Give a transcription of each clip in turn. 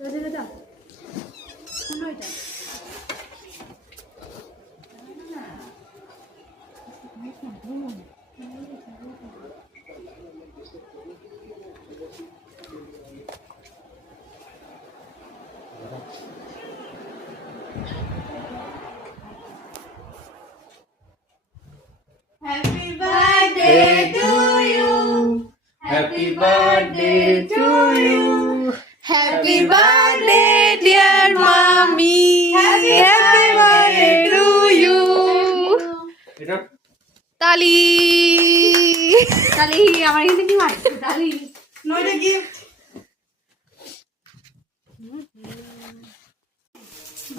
Happy birthday to you. Happy birthday to you. Happy birthday, dear mommy. Happy birthday to you. তালি তালি আমার কাছে কি হয় তালি নয়টা গিফট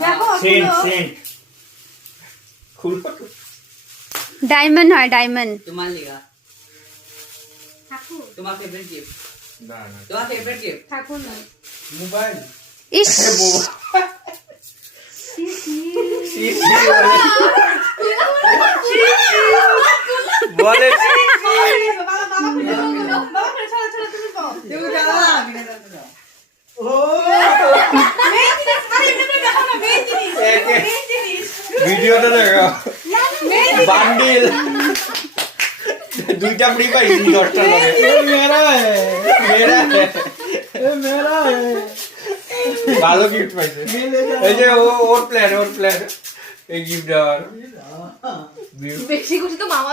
দেখো সেন্ট সেন্ট খুলবো ডায়মন্ড হয় ডায়মন্ড তোমার লিগা ঠাকুর তোমার ফেভারিট গিফট না না তোমার ফেভারিট গিফট ঠাকুর না মোবাইল ইস বলে ভিডিওটা দেখো বান্ডিল দুইটা ফ্রি পাইছি 10টা লাগে মেরা ভালো গিফট পাইছে এই যে ওর প্ল্যান এই গিফট দেওয়ার বেশি খুশি তো মামা